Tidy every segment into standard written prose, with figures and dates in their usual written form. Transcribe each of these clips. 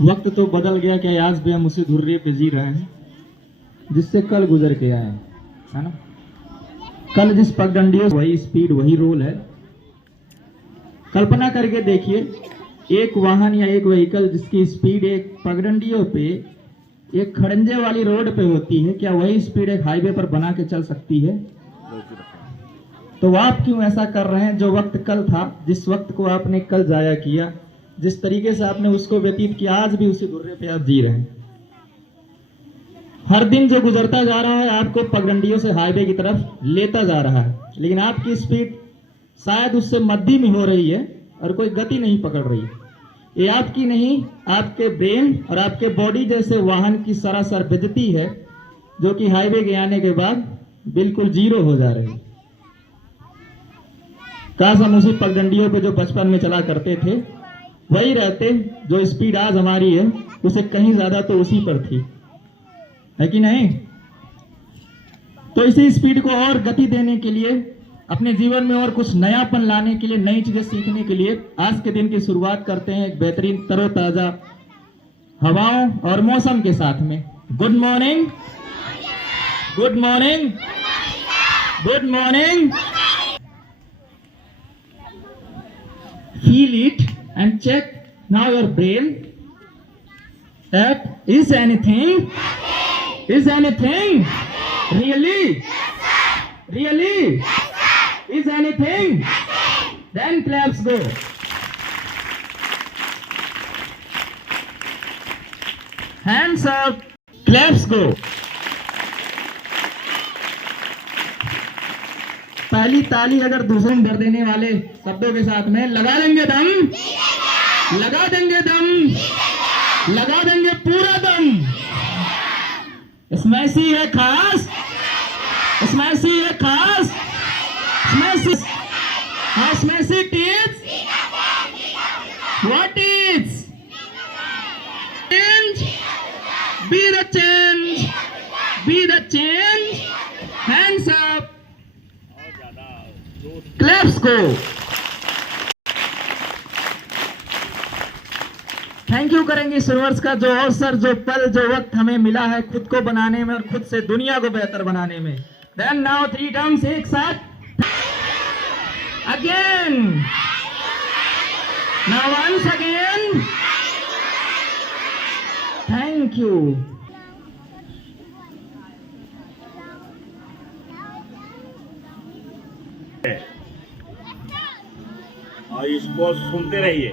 वक्त तो बदल गया कि आज भी हम उसी धुर्रे पे जी रहे हैं जिससे कल गुजर के आए हैं, है ना। कल जिस पगडंडियों वही स्पीड वही रोल है। कल्पना करके देखिए, एक वाहन या एक व्हीकल जिसकी स्पीड एक पगडंडियों पे एक खड़ंजे वाली रोड पे होती है, क्या वही स्पीड एक हाईवे पर बना के चल सकती है? तो आप क्यों ऐसा कर रहे हैं? जो वक्त कल था, जिस वक्त को आपने कल जाया किया, जिस तरीके से आपने उसको व्यतीत किया, आज भी उसी धुर्रे पे आप जी रहे हैं। हर दिन जो गुजरता जा रहा है आपको पगडंडियों से हाईवे की तरफ लेता जा रहा है, लेकिन आपकी स्पीड शायद उससे मध्यम ही हो रही है और कोई गति नहीं पकड़ रही है। ये आपकी नहीं, आपके ब्रेन और आपके बॉडी जैसे वाहन की सरासर बेइज्जती है, जो कि हाईवे के आने के बाद बिल्कुल जीरो हो जा रही है। काश हम उसी पगडंडियों पे जो बचपन में चला करते थे वही रहते। जो स्पीड आज हमारी है उसे कहीं ज्यादा तो उसी पर थी, है कि नहीं? तो इसी स्पीड को और गति देने के लिए, अपने जीवन में और कुछ नयापन लाने के लिए, नई चीजें सीखने के लिए आज के दिन की शुरुआत करते हैं एक बेहतरीन तरोताजा हवाओं और मौसम के साथ में। Good morning, good morning, good morning. Feel it and check now your brain that is anything really, really is anything, then claps go. Hands up, claps go. पहली ताली अगर दूसरे में डर देने वाले शब्दों के साथ में लगा देंगे दम, लगा देंगे दम, लगा देंगे पूरा दम। इसमें सी है खास, इसमें सी है खास, इसमें सी tips. What is change? Be the change, be the change. Hands up, claps को। थैंक यू करेंगे ईश्वर का जो अवसर, जो पल, जो वक्त हमें मिला है खुद को बनाने में और खुद से दुनिया को बेहतर बनाने में। देन नाउ 3 टर्म्स एक साथ। Again, now once again. Thank you. और इसको सुनते रहिए।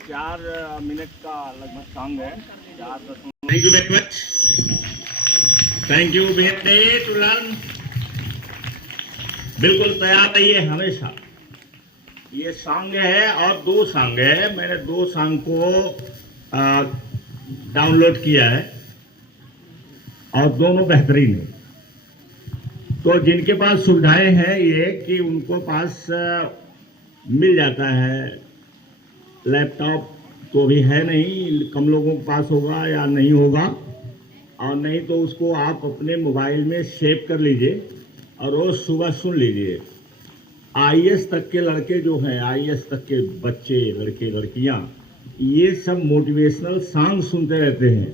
चार मिनट का लगभग सॉन्ग है। 4-10 minute. Thank you very much. Thank you very to learn. बिल्कुल तैयार रहिए हमेशा। ये सॉन्ग है और 2 सॉन्ग है। मैंने 2 सॉन्ग को डाउनलोड किया है और दोनों बेहतरीन है। तो जिनके पास सुविधाएं हैं ये कि उनको पास मिल जाता है, लैपटॉप तो भी है नहीं, कम लोगों के पास होगा या नहीं होगा, और नहीं तो उसको आप अपने मोबाइल में सेव कर लीजिए और रोज सुबह सुन लीजिए। IAS तक के लड़के जो हैं, IAS तक के बच्चे, लड़के लड़कियां, ये सब मोटिवेशनल सॉन्ग सुनते रहते हैं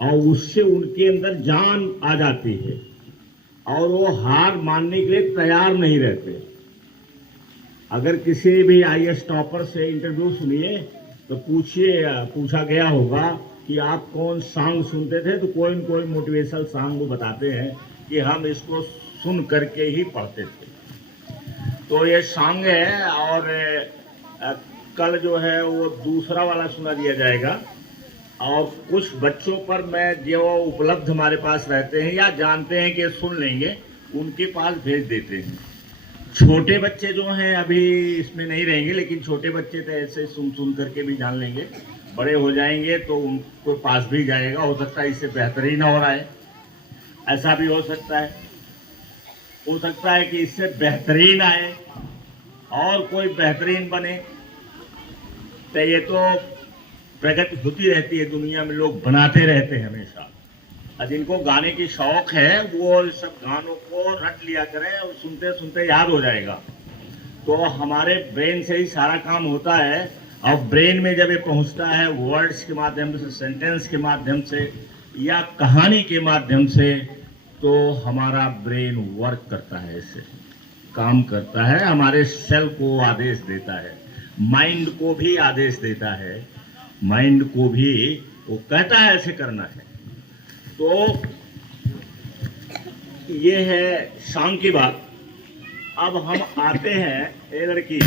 और उससे उनके अंदर जान आ जाती है और वो हार मानने के लिए तैयार नहीं रहते। अगर किसी भी IAS टॉपर से इंटरव्यू सुनिए तो पूछा गया होगा कि आप कौन सॉन्ग सुनते थे, तो कोई न कोई मोटिवेशनल सॉन्ग वो बताते हैं कि हम इसको सुन करके ही पढ़ते थे। तो ये सॉन्ग है और कल जो है वो दूसरा वाला सुना दिया जाएगा। और कुछ बच्चों पर मैं जो उपलब्ध हमारे पास रहते हैं या जानते हैं कि सुन लेंगे, उनके पास भेज देते हैं। छोटे बच्चे जो हैं अभी इसमें नहीं रहेंगे, लेकिन छोटे बच्चे तो ऐसे सुन करके भी जान लेंगे। बड़े हो जाएंगे तो उनको पास भी जाएगा। हो सकता है इससे बेहतरीन हो रहा है, ऐसा भी हो सकता है। हो सकता है कि इससे बेहतरीन आए और कोई बेहतरीन बने। तो ये तो प्रगति होती रहती है दुनिया में, लोग बनाते रहते हैं हमेशा। जिनको गाने की शौक है वो सब गानों को रट लिया करें और सुनते सुनते याद हो जाएगा। तो हमारे ब्रेन से ही सारा काम होता है, और ब्रेन में जब ये पहुंचता है वर्ड्स के माध्यम से, सेंटेंस के माध्यम से या कहानी के माध्यम से, तो हमारा ब्रेन वर्क करता है, इससे काम करता है, हमारे सेल को आदेश देता है, माइंड को भी आदेश देता है, माइंड को भी वो कहता है ऐसे करना है। तो ये है शाम की बात। अब हम आते हैं, ए लड़की,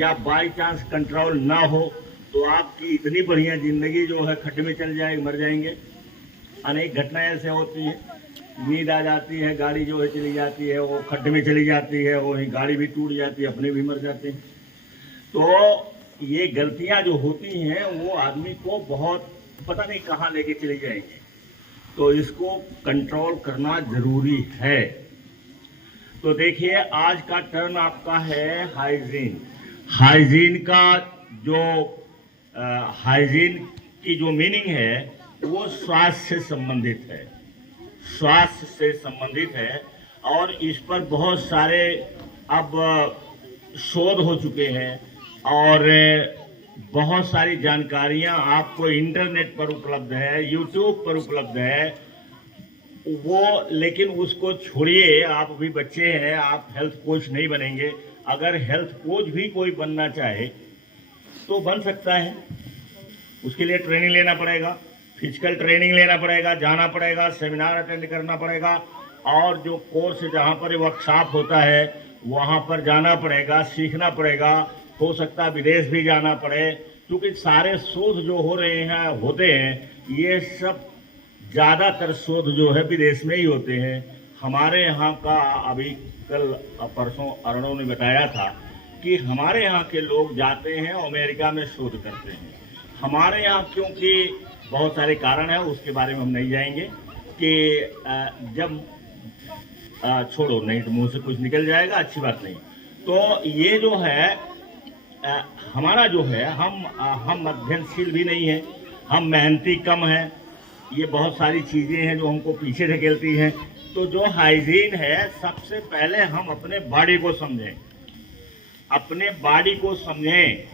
या बाई चांस कंट्रोल ना हो तो आपकी इतनी बढ़िया जिंदगी जो है खड्डे में चल जाएगी, मर जाएंगे। अनेक घटनाएं ऐसे होती हैं, नींद आ जाती है, गाड़ी जो है चली जाती है, वो खड्डे में चली जाती है, वो गाड़ी भी टूट जाती है, अपने भी मर जाते हैं। तो ये गलतियां जो होती हैं वो आदमी को बहुत पता नहीं कहाँ लेके चली जाएंगी, तो इसको कंट्रोल करना जरूरी है। तो देखिए, आज का टर्म आपका है हाइजीन। हाइजीन का जो हाइजीन की जो मीनिंग है वो स्वास्थ्य से संबंधित है, स्वास्थ्य से संबंधित है। और इस पर बहुत सारे अब शोध हो चुके हैं और बहुत सारी जानकारियां आपको इंटरनेट पर उपलब्ध है, यूट्यूब पर उपलब्ध है वो। लेकिन उसको छोड़िए, आप अभी बच्चे हैं, आप हेल्थ कोच नहीं बनेंगे। अगर हेल्थ कोच भी कोई बनना चाहे तो बन सकता है, उसके लिए ट्रेनिंग लेना पड़ेगा, फिजिकल ट्रेनिंग लेना पड़ेगा, जाना पड़ेगा, सेमिनार अटेंड करना पड़ेगा, और जो कोर्स जहाँ पर वर्कशॉप होता है वहाँ पर जाना पड़ेगा, सीखना पड़ेगा। हो सकता है विदेश भी जाना पड़े, क्योंकि सारे शोध जो हो रहे हैं होते हैं, ये सब ज़्यादातर शोध जो है विदेश में ही होते हैं। हमारे यहाँ का अभी कल परसों अरुणों ने बताया था कि हमारे यहाँ के लोग जाते हैं अमेरिका में शोध करते हैं। हमारे यहाँ क्योंकि बहुत सारे कारण हैं, उसके बारे में हम नहीं जाएंगे कि जब छोड़ो, नहीं तो मुंह से कुछ निकल जाएगा, अच्छी बात नहीं। तो ये जो है हमारा जो है, हम मध्यमशील भी नहीं है, हम मेहनती कम हैं, ये बहुत सारी चीज़ें हैं जो हमको पीछे धकेलती हैं। तो जो हाइजीन है, सबसे पहले हम अपने बॉडी को समझें, अपने बॉडी को समझें।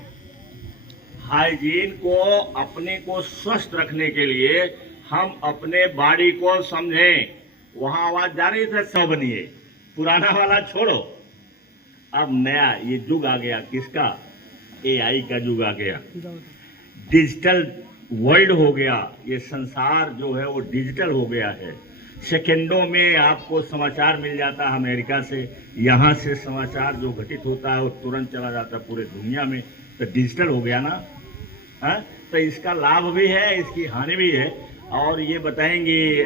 हाइजीन को, अपने को स्वस्थ रखने के लिए हम अपने बॉडी को समझें। वहाँ आवाज जा रही है, सौ बनिए, पुराना वाला छोड़ो, अब नया ये युग आ गया, किसका? AI का युग आ गया, डिजिटल वर्ल्ड हो गया। ये संसार जो है वो डिजिटल हो गया है। सेकंडों में आपको समाचार मिल जाता है अमेरिका से, यहाँ से समाचार जो घटित होता है वो तुरंत चला जाता है पूरे दुनिया में। तो डिजिटल हो गया ना, हाँ? तो इसका लाभ भी है, इसकी हानि भी है। और ये बताएंगे,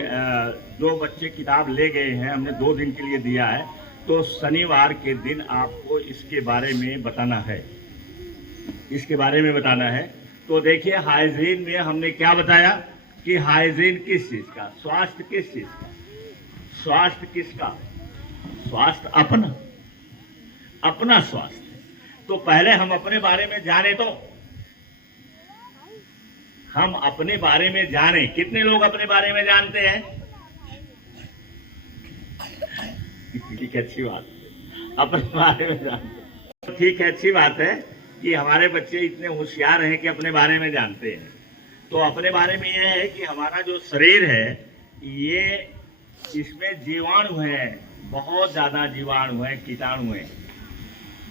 जो बच्चे किताब ले गए हैं, हमने 2 दिन के लिए दिया है, तो शनिवार के दिन आपको इसके बारे में बताना है, इसके बारे में बताना है। तो देखिए, हाइजीन में हमने क्या बताया कि हाइजीन किस चीज का, स्वास्थ्य किस चीज का, स्वास्थ्य किसका? स्वास्थ्य अपना, अपना स्वास्थ्य। तो पहले हम अपने बारे में जाने, तो हम अपने बारे में जाने। कितने लोग अपने बारे में जानते हैं? ठीक है, अच्छी बात, अपने बारे में जानते, ठीक है, अच्छी बात है कि हमारे बच्चे इतने होशियार हैं कि अपने बारे में जानते हैं। तो अपने बारे में ये है कि हमारा जो शरीर है, ये इसमें जीवाणु हैं, बहुत ज़्यादा जीवाणु हैं, कीटाणु हैं,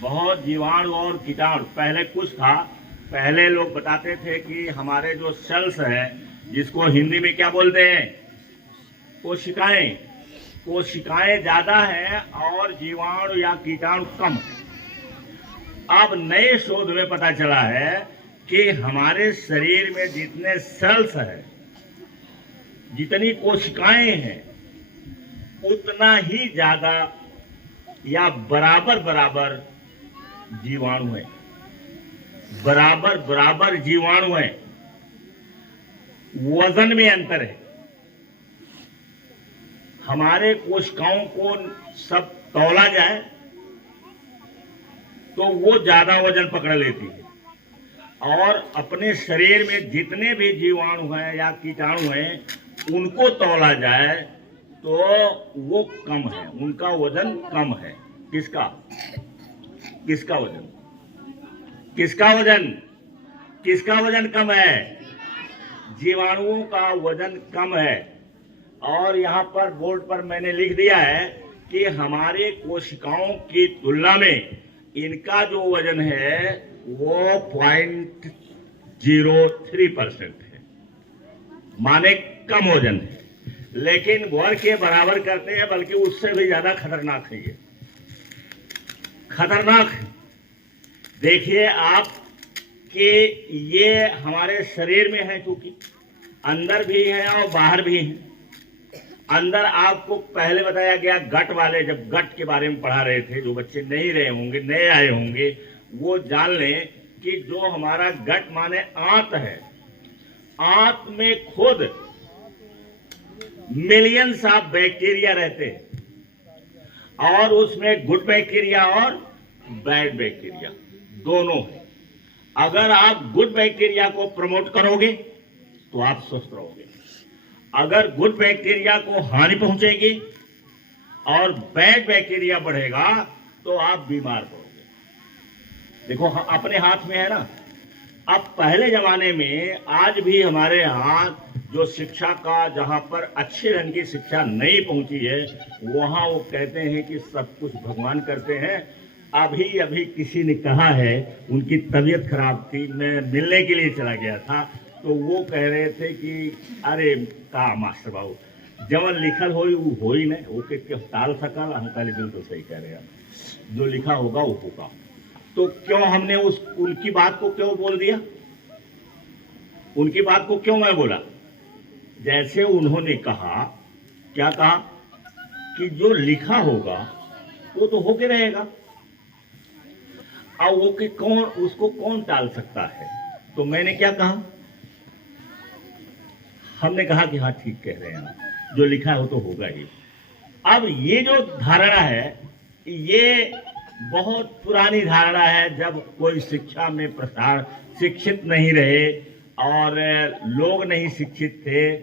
बहुत जीवाणु और कीटाणु। पहले कुछ था, पहले लोग बताते थे कि हमारे जो सेल्स हैं, जिसको हिंदी में क्या बोलते हैं? कोशिकाएं, कोशिकाएं ज़्यादा हैं और जीवाणु या कीटाणु कम है। अब नए शोध में पता चला है कि हमारे शरीर में जितने सेल्स हैं, जितनी कोशिकाएं हैं, उतना ही ज्यादा या बराबर बराबर जीवाणु है, बराबर बराबर जीवाणु है। वजन में अंतर है। हमारे कोशिकाओं को सब तौला जाए तो वो ज्यादा वजन पकड़ लेती है, और अपने शरीर में जितने भी जीवाणु हैं या कीटाणु हैं, उनको तौला जाए तो वो कम है, उनका वजन कम है। किसका किसका वजन किसका वजन किसका वजन कम है? जीवाणुओं का वजन कम है। और यहाँ पर बोर्ड पर मैंने लिख दिया है कि हमारे कोशिकाओं की तुलना में इनका जो वजन है वो 0.03% है, माने कम वजन है। लेकिन वर्ग के बराबर करते हैं, बल्कि उससे भी ज्यादा खतरनाक है ये, खतरनाक है। देखिए आप कि ये हमारे शरीर में है, क्योंकि अंदर भी है और बाहर भी है। अंदर आपको पहले बताया गया गट वाले, जब गट के बारे में पढ़ा रहे थे, जो बच्चे नहीं रहे होंगे, नए आए होंगे, वो जान लें कि जो हमारा गट माने आंत है, आंत में खुद मिलियंस ऑफ बैक्टीरिया रहते हैं और उसमें गुड बैक्टीरिया और बैड बैक्टीरिया दोनों है। अगर आप गुड बैक्टीरिया को प्रमोट करोगे तो आप स्वस्थ रहोगे। अगर गुड बैक्टीरिया को हानि पहुंचेगी और बैड बैक्टीरिया बढ़ेगा तो आप बीमार पड़ोगे। देखो अपने हाथ में है ना। अब पहले जमाने में, आज भी हमारे यहाँ जो शिक्षा का, जहाँ पर अच्छे ढंग की शिक्षा नहीं पहुंची है, वहाँ वो कहते हैं कि सब कुछ भगवान करते हैं। अभी अभी किसी ने कहा है, उनकी तबीयत खराब थी, मैं मिलने के लिए चला गया था, तो वो कह रहे थे कि अरे का मास्टर बाबू जवन लिखल हो वो ही नहीं, वो के टाल सकल, हम कहले बिल्कुल सही कह रहे हैं, जो लिखा होगा वो होगा। तो क्यों हमने उनकी बात को क्यों बोल दिया? उनकी बात को क्यों मैं बोला? जैसे उन्होंने कहा, क्या कहा कि जो लिखा होगा वो तो होके रहेगा, और वो कि कौन, उसको कौन टाल सकता है। तो मैंने क्या कहा, हमने कहा कि हाँ ठीक कह रहे हैं, जो लिखा है वो तो होगा ही। अब ये जो धारणा है, ये बहुत पुरानी धारणा है। जब कोई शिक्षा में प्रसार, शिक्षित नहीं रहे और लोग नहीं शिक्षित थे,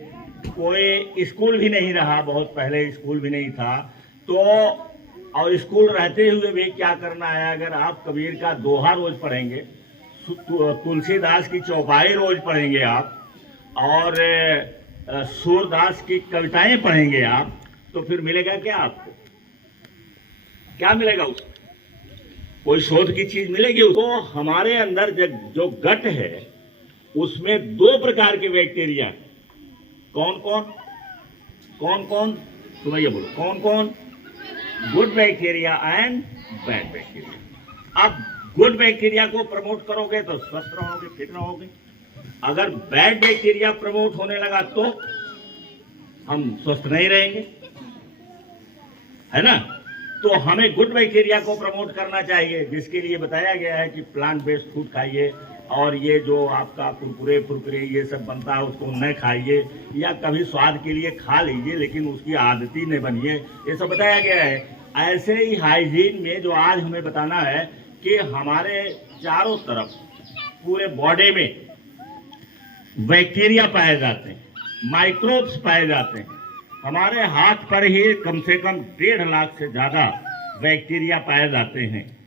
कोई स्कूल भी नहीं रहा, बहुत पहले स्कूल भी नहीं था, तो और स्कूल रहते हुए भी क्या करना है? अगर आप कबीर का दोहा रोज पढ़ेंगे, तुलसीदास की चौपाई रोज पढ़ेंगे आप, और सूरदास की कविताएं पढ़ेंगे आप, तो फिर मिलेगा क्या आपको? क्या मिलेगा उसको? कोई शोध की चीज मिलेगी उसको? तो हमारे अंदर जो गट है उसमें दो प्रकार के बैक्टीरिया, कौन कौन कौन कौन तुम ये बोलो, कौन कौन? Good bacteria and bad bacteria. अब गुड बैक्टीरिया को प्रमोट करोगे तो स्वस्थ रहोगे, फिट रहोगे। अगर बैड बैक्टीरिया प्रमोट होने लगा तो हम स्वस्थ नहीं रहेंगे, है ना। तो हमें गुड बैक्टीरिया को प्रमोट करना चाहिए, जिसके लिए बताया गया है कि प्लांट बेस्ड फूड खाइए, और ये जो आपका कुरकुरे फुरकुरे ये सब बनता है उसको न खाइए, या कभी स्वाद के लिए खा लीजिए लेकिन उसकी आदती न बनिए, ये सब बताया गया है। ऐसे ही हाइजीन में जो आज हमें बताना है कि हमारे चारों तरफ पूरे बॉडी में बैक्टीरिया पाए जाते हैं, माइक्रोब्स पाए जाते हैं। हमारे हाथ पर ही कम से कम 1.5 लाख से ज्यादा बैक्टीरिया पाए जाते हैं।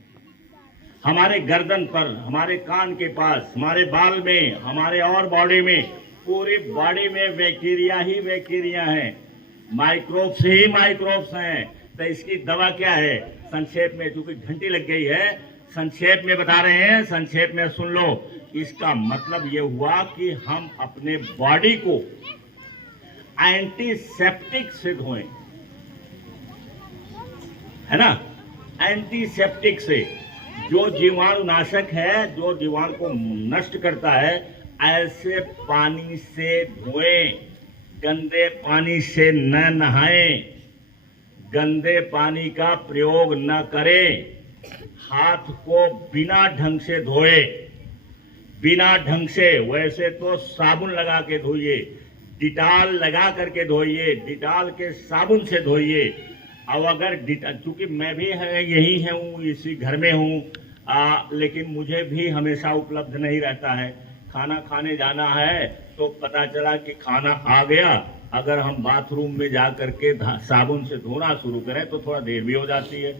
हमारे गर्दन पर, हमारे कान के पास, हमारे बाल में, हमारे और बॉडी में, पूरी बॉडी में बैक्टीरिया ही बैक्टीरिया हैं, माइक्रोब्स ही माइक्रोब्स हैं। तो इसकी दवा क्या है? संक्षेप में, क्योंकि घंटी लग गई है, संक्षेप में बता रहे हैं, संक्षेप में सुन लो। इसका मतलब ये हुआ कि हम अपने बॉडी को एंटीसेप्टिक से धोएं, है ना। एंटीसेप्टिक से, जो जीवाणुनाशक है, जो जीवाणु को नष्ट करता है, ऐसे पानी से धोएं। गंदे पानी से न नहाएं, गंदे पानी का प्रयोग न करें। हाथ को बिना ढंग से धोए, बिना ढंग से, वैसे तो साबुन लगा के धोइए, डिटॉल लगा करके धोइए, डिटॉल के साबुन से धोइए। अब अगर चूंकि मैं भी यही हूँ, इसी घर में हूँ, लेकिन मुझे भी हमेशा उपलब्ध नहीं रहता है। खाना खाने जाना है तो पता चला कि खाना आ गया, अगर हम बाथरूम में जा करके साबुन से धोना शुरू करें तो थोड़ा देर भी हो जाती है।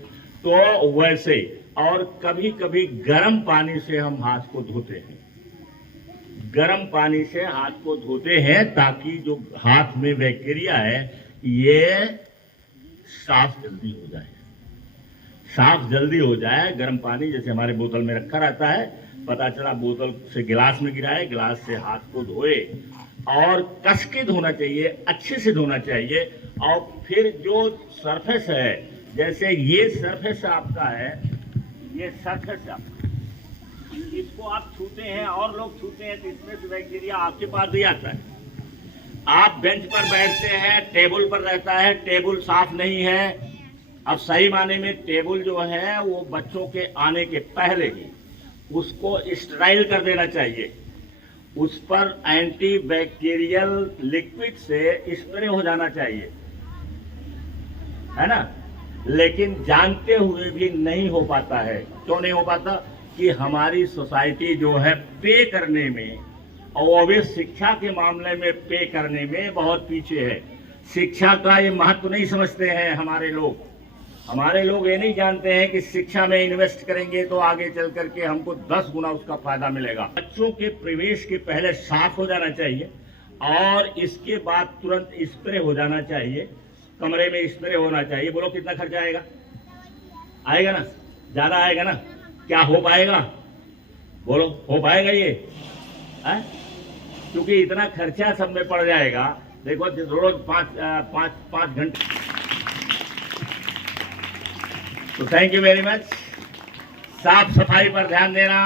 तो वैसे, और कभी कभी गर्म पानी से हम हाथ को धोते हैं, गर्म पानी से हाथ को धोते हैं ताकि जो हाथ में बैक्टीरिया है ये साफ जल्दी हो जाए, साफ जल्दी हो जाए। गर्म पानी जैसे हमारे बोतल में रखा रहता है, पता चला बोतल से गिलास में गिरा है, गिलास से हाथ को धोए और कस के धोना चाहिए, अच्छे से धोना चाहिए। और फिर जो सरफेस है, जैसे ये सरफेस आपका है, ये सरफेस आपका, इसको आप छूते हैं और लोग छूते हैं तो इसमें से बैक्टीरिया आपके पास भी आता है। आप बेंच पर बैठते हैं, टेबल पर रहता है, टेबल साफ नहीं है। अब सही माने में टेबल जो है वो बच्चों के आने के पहले ही उसको स्टराइल कर देना चाहिए, उस पर एंटी बैक्टीरियल लिक्विड से स्प्रे हो जाना चाहिए, है ना। लेकिन जानते हुए भी नहीं हो पाता है। क्यों नहीं हो पाता? कि हमारी सोसाइटी जो है पे करने में, और वो भी शिक्षा के मामले में पे करने में बहुत पीछे है। शिक्षा का ये महत्व नहीं समझते हैं हमारे लोग। हमारे लोग ये नहीं जानते हैं कि शिक्षा में इन्वेस्ट करेंगे तो आगे चल करके हमको 10 गुना उसका फायदा मिलेगा। बच्चों के प्रवेश के पहले साफ हो जाना चाहिए और इसके बाद तुरंत स्प्रे हो जाना चाहिए, कमरे में स्प्रे होना चाहिए। बोलो कितना खर्चा आएगा? आएगा ना? ज्यादा आएगा ना? क्या हो पाएगा? बोलो हो पाएगा ये? है? क्योंकि इतना खर्चा सब में पड़ जाएगा। देखो रोज पाँच घंटे। तो थैंक यू वेरी मच। साफ सफाई पर ध्यान देना,